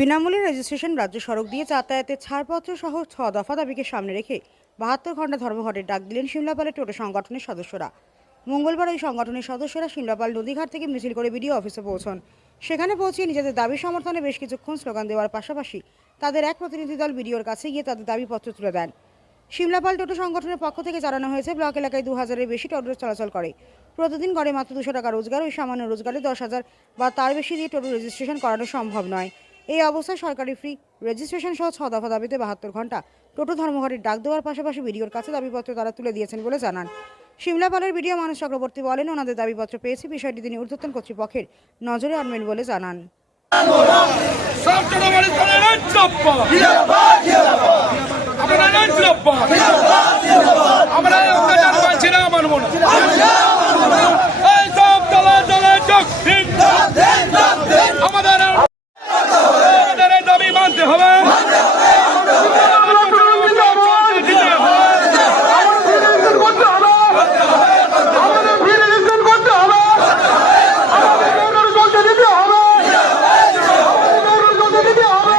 বিনামূল্যে রেজিস্ট্রেশন রাজ্য সড়ক দিয়ে যাতায়াতের ছাড়পত্র সহ ছ দফা দাবিকে সামনে রেখে বাহাত্তর ঘণ্টা ধর্মঘটের ডাক দিলেন সিমলাপালের টোটো সংগঠনের সদস্যরা। মঙ্গলবার ওই সংগঠনের সদস্যরা সিমলাপাল নদীঘাট থেকে মিছিল করে বিডিও অফিসে পৌঁছন। সেখানে পৌঁছে নিজেদের দাবি সমর্থনে বেশ কিছুক্ষণ স্লোগান দেওয়ার পাশাপাশি তাদের এক প্রতিনিধি দল বিডিওর কাছে গিয়ে তাদের দাবিপত্র তুলে দেন। সিমলাপাল টোটো সংগঠনের পক্ষ থেকে জানানো হয়েছে, ব্লক এলাকায় দু হাজারের বেশি টোটো চলাচল করে। প্রতিদিন গড়ে মাত্র দুশো টাকা রোজগার, ওই সামান্য রোজগারে দশ হাজার বা তার বেশি দিয়ে টোটো রেজিস্ট্রেশন করানো সম্ভব নয়। এই অবস্থায় সরকারি ফ্রি রেজিস্ট্রেশন সহ ছ দফা দাবিতে বাহাত্তর ঘণ্টা টোটো ধর্মঘটের ডাক দেওয়ার পাশাপাশি বিডিওর কাছে দাবিপত্র তারা তুলে দিয়েছেন বলে জানান। সিমলাপালের বিডিও মানুষ চক্রবর্তী বলেন ওনাদের দাবিপত্র পেয়েছি বিষয়টি তিনি ঊর্ধ্বতন কর্তৃপক্ষের নজরে আনবেন বলে জানান। আমরা মানব না এই সব দলে দলে যোগ দিন আমাদের আমাদের এই দাবি মানতে হবে দিতে হবে।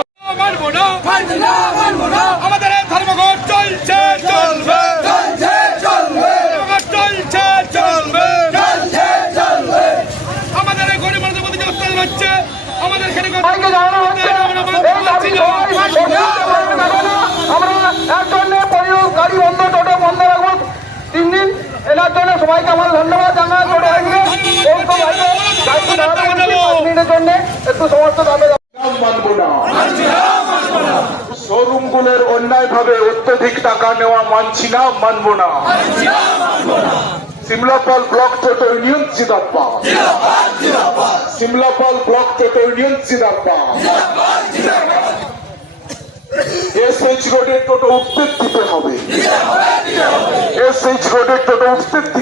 রেজিস্ট্রেশন করতে হবে মানবো না। আমাদের ধর্মঘট চলছে চলবে। চলছে চলবে। আমাদের এই গরিব মানুষের অত্যাচার হচ্ছে আমাদের এখানে আমরা না। না। এর জন্য পরিবার গাড়ি বন্ধ টোটো বন্ধ রাখব। তিন দিন এনার জন্য সবাইকে আমার ধন্যবাদ টোটো আজকে এই পাঁচ মিনিটের জন্য। একটু সমস্ত দাবি মানব না শোরুমগুলোর অন্যায় ভাবে অত্যধিক টাকা নেওয়া মানছি না মানব না। সিমলাপাল ব্লক টোটো ইউনিয়ন জিদাপ্পা সিমলাপাল ব্লক টোটো ইউনিয়ন জিদাপ্পা এসএইচ রোডের টোটো উঠতে দিতে হবে। এসএইচ রোডের টোটো উঠতে দিতে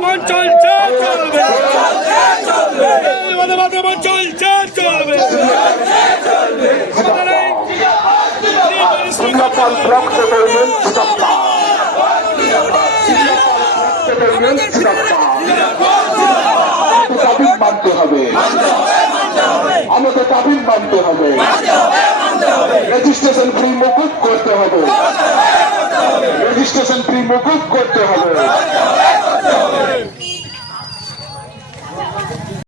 বাচ্চাগুলো চলছে চলবে। আমাদের বাচ্চাগুলো চলছে চলবে। আমাদের ইউনিয়ন জিদাপ্পা টোটো ইউনিয়ন জিদাপ্পা দাবি মানতে হবে। আমাদের দাবি মানতে হবে। রেজিস্ট্রেশন ফ্রি মকুব করতে হবে। রেজিস্ট্রেশন ফ্রি মকুব করতে হবে।